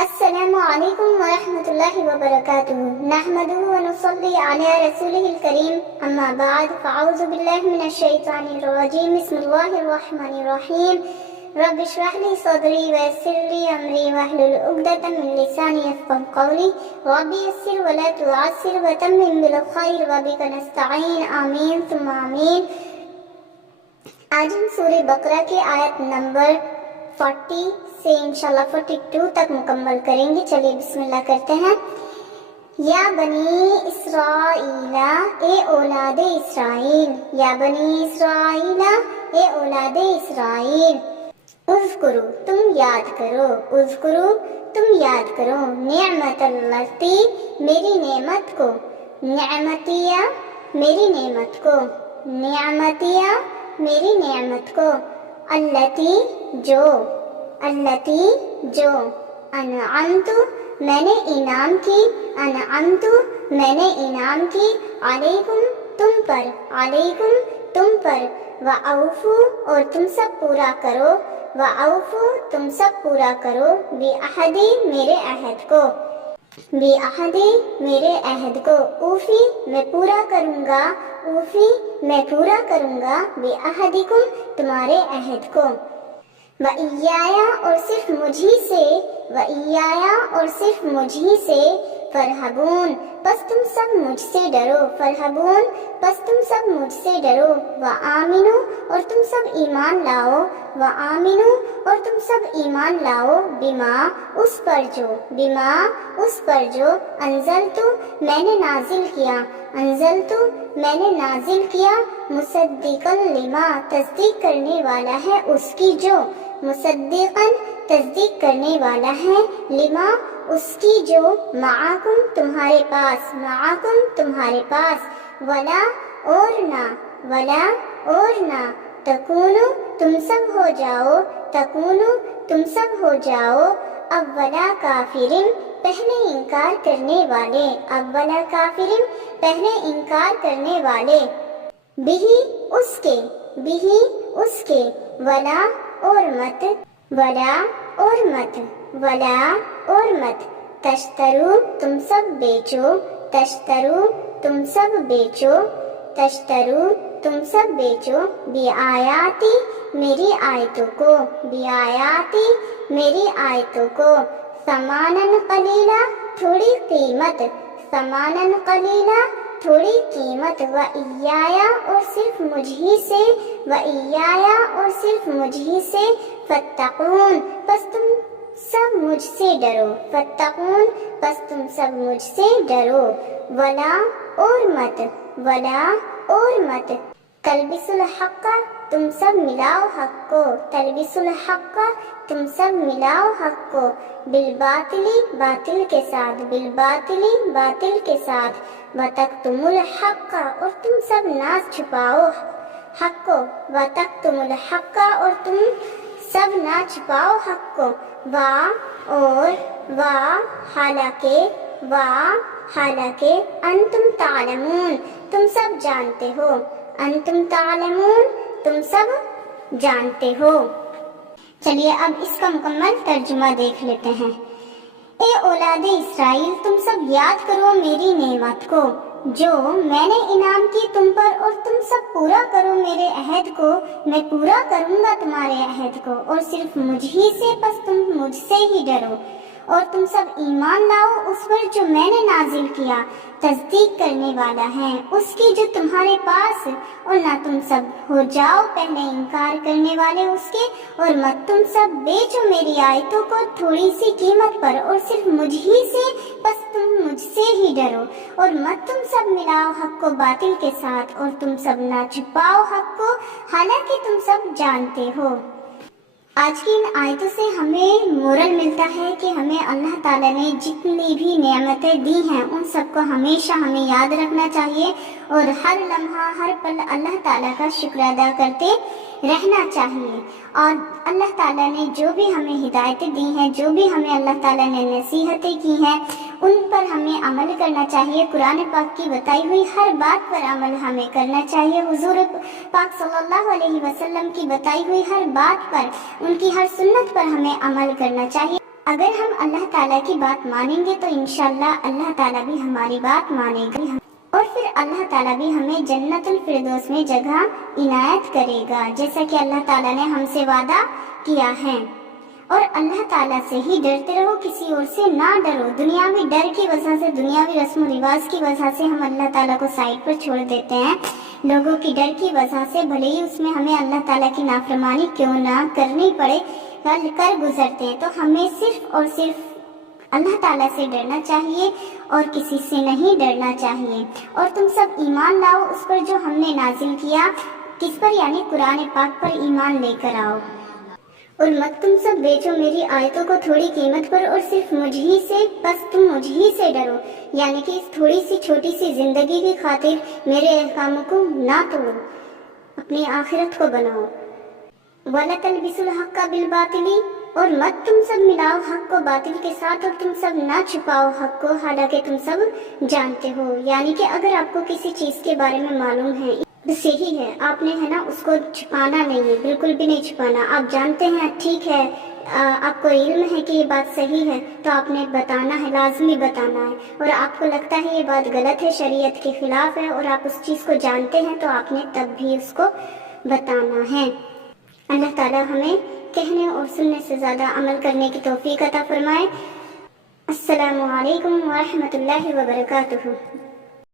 السلام علیکم ورحمۃ اللہ وبرکاتہ نحمدہ ونصلی علی رسولہ الکریم اما بعد فاعوذ باللہ من الشیطان الرجیم بسم اللہ الرحمن الرحیم رب اشرح لی صدری ویسر لی امری واحلل عقدۃ من لسانی یفقهوا قولی رب یسر ولا تعسر وتمم بالخیر وبک نستعین آمین ثم آمین۔ آج ہم سورہ بقرہ کے آیت نمبر 40 سے انشاءاللہ 42 تک مکمل کریں گے۔ چلیے بسم اللہ کرتے ہیں۔ یا بنی اسرائیل، اے اولاد اسرائیل، یا بنی اسرائیل، اے اولاد اسرائیل، اذکرو تم یاد کرو، اذکرو تم یاد کرو، نعمت اللتی میری نعمت کو، نعمتیہ میری نعمت کو، نعمتیہ میری نعمت کو، اللتی جو، اللتی جو، انعمت میں نے انعام کی، انعمت میں نے انعام کی، علیکم تم پر، علیکم تم پر، وَأَوْفُوا اور تم سب پورا کرو، وَأَوْفُوا تم سب پورا کرو، بِعَہدی میرے عہد کو، بِعَہدی میرے عہد کو، اوفی میں پورا کروں گا، اوفی میں پورا کروں گا، بِعَہدِکُم تمہارے عہد کو، وَإِيَّايَ اور صرف مجھی سے، وَإِيَّايَ اور صرف مجھی سے، فَارْہَبُونَ پس تم سب مجھ سے ڈرو، فَارْہَبُونَ پس تم سب مجھ سے ڈرو، وَآمِنُوا اور تم سب ایمان لاؤ، وَآمِنُوا اور تم سب ایمان لاؤ، بِمَا اس پر جو، بِمَا اس پر جو، انزلتُ میں نے نازل کیا، انزلتُ میں نے نازل کیا، مصدقاً لما تصدیق کرنے والا ہے اس کی جو، مصدقاً تصدیق کرنے والا ہے، لما اس کی جو، معاکم تمہارے پاس، معاکم تمہارے پاس، ولا اور نہ، ولا اور نہ، تکونو تم سب ہو جاؤ، تکونو تم سب ہو جاؤ، اولا کافرن پہلے انکار کرنے والے، اولا کافرن پہلے انکار کرنے والے، بہی اس کے، بہی اس کے، ولا اور مت، ولا اور مت، ولا اور مت، تشترو تم سب بیچو، تشترو تم سب بیچو، تشترو تم سب بیچو، بیآیاتی میری آیتوں کو، بیآیاتی میری آیتوں کو، ثماناً قلیلا تھوڑی قیمت، ثماناً قلیلا تھوڑی قیمت، وَإِيَّايَ اور صرف مجھی سے، وَإِيَّايَ اور صرف مجھی سے، فَاتَّقُونَ پس تم سب مجھ سے ڈرو، فَاتَّقُونَ پس تم سب مجھ سے ڈرو، ولا اور مت، ولا اور مت، تلبسوا الحق تم سب ملاؤ حق کو، تلبسوا الحق تم سب ملاؤ حق کو، بالباطلی باطل کے ساتھ، بالباطلی باطل کے ساتھ، وَتَكْتُمُوا الْحَقَّ اور تم سب نہ چھپاؤ حق کو، وَتَكْتُمُوا الْحَقَّ اور تم سب نہ چھپاؤ حق کو، حالانکہ انتم تعلمون تم سب جانتے ہو، انتم تعلمون تم سب جانتے ہو۔ چلیے اب اس کا مکمل ترجمہ دیکھ لیتے ہیں۔ اے اولاد اسرائیل تم سب یاد کرو میری نعمت کو جو میں نے انعام کی تم پر، اور تم سب پورا کرو میرے عہد کو، میں پورا کروں گا تمہارے عہد کو، اور صرف مجھ ہی سے پس تم مجھ سے ہی ڈرو، اور تم سب ایمان لاؤ اس پر جو میں نے نازل کیا، تصدیق کرنے والا ہے اس کی جو تمہارے پاس، اور نہ تم سب ہو جاؤ پہلے انکار کرنے والے اس کے، اور مت تم سب بیچو میری آیتوں کو تھوڑی سی قیمت پر، اور صرف مجھ ہی سے پس تم مجھ سے ہی ڈرو، اور مت تم سب ملاؤ حق کو باطل کے ساتھ، اور تم سب نہ چھپاؤ حق کو، حالانکہ تم سب جانتے ہو۔ آج کی ان آیتوں سے ہمیں مورل ملتا ہے کہ ہمیں اللہ تعالیٰ نے جتنی بھی نعمتیں دی ہیں ان سب کو ہمیشہ ہمیں یاد رکھنا چاہیے، اور ہر لمحہ ہر پل اللہ تعالیٰ کا شکر ادا کرتے رہنا چاہیے، اور اللہ تعالیٰ نے جو بھی ہمیں ہدایتیں دی ہیں، جو بھی ہمیں اللہ تعالیٰ نے نصیحتیں کی ہیں ان پر ہمیں عمل کرنا چاہیے، قرآن پاک کی بتائی ہوئی ہر بات پر عمل ہمیں کرنا چاہیے، حضور پاک صلی اللہ علیہ وسلم کی بتائی ہوئی ہر بات پر، ان کی ہر سنت پر ہمیں عمل کرنا چاہیے۔ اگر ہم اللہ تعالیٰ کی بات مانیں گے تو انشاءاللہ اللہ تعالیٰ بھی ہماری بات مانے گا، اور پھر اللہ تعالیٰ بھی ہمیں جنت الفردوس میں جگہ عنایت کرے گا، جیسا کہ اللہ تعالیٰ نے ہم سے وعدہ کیا ہے۔ اور اللہ تعالیٰ سے ہی ڈرتے رہو، کسی اور سے نہ ڈرو۔ دنیاوی ڈر کی وجہ سے، دنیاوی رسم و رواج کی وجہ سے ہم اللہ تعالیٰ کو سائڈ پر چھوڑ دیتے ہیں۔ لوگوں کی ڈر کی وجہ سے، بھلے ہی اس میں ہمیں اللہ تعالیٰ کی نافرمانی کیوں نہ کرنی پڑے، کر گزرتے ہیں۔ تو ہمیں صرف اور صرف اللہ تعالیٰ سے ڈرنا چاہیے اور کسی سے نہیں ڈرنا چاہیے۔ اور تم سب ایمان لاؤ اس پر جو ہم نے نازل کیا، کس پر؟ یعنی قرآن پاک پر ایمان لے کر آؤ۔ اور مت تم سب بیچو میری آیتوں کو تھوڑی قیمت پر، اور صرف مجھ ہی سے، بس تم مجھ ہی سے ڈرو، یعنی کہ اس تھوڑی سی چھوٹی سی زندگی کی خاطر میرے احکاموں کو نہ توڑو، اپنی آخرت کو بناؤ۔ وَلَا تَلْبِسُوا الْحَقَّ بِالْبَاطِلِ، اور مت تم سب ملاؤ حق کو باطل کے ساتھ، اور تم سب نہ چھپاؤ حق کو حالانکہ تم سب جانتے ہو۔ یعنی کہ اگر آپ کو کسی چیز کے بارے میں معلوم ہے، صحیح ہے، آپ نے ہے نا اس کو چھپانا نہیں ہے، بالکل بھی نہیں چھپانا۔ آپ جانتے ہیں، ٹھیک ہے، آپ کو علم ہے کہ یہ بات صحیح ہے، تو آپ نے بتانا ہے، لازمی بتانا ہے۔ اور آپ کو لگتا ہے یہ بات غلط ہے، شریعت کے خلاف ہے، اور آپ اس چیز کو جانتے ہیں، تو آپ نے تب بھی اس کو بتانا ہے۔ اللہ تعالیٰ ہمیں کہنے اور سننے سے زیادہ عمل کرنے کی توفیق عطا فرمائے۔ السلام علیکم ورحمۃ اللہ وبرکاتہ۔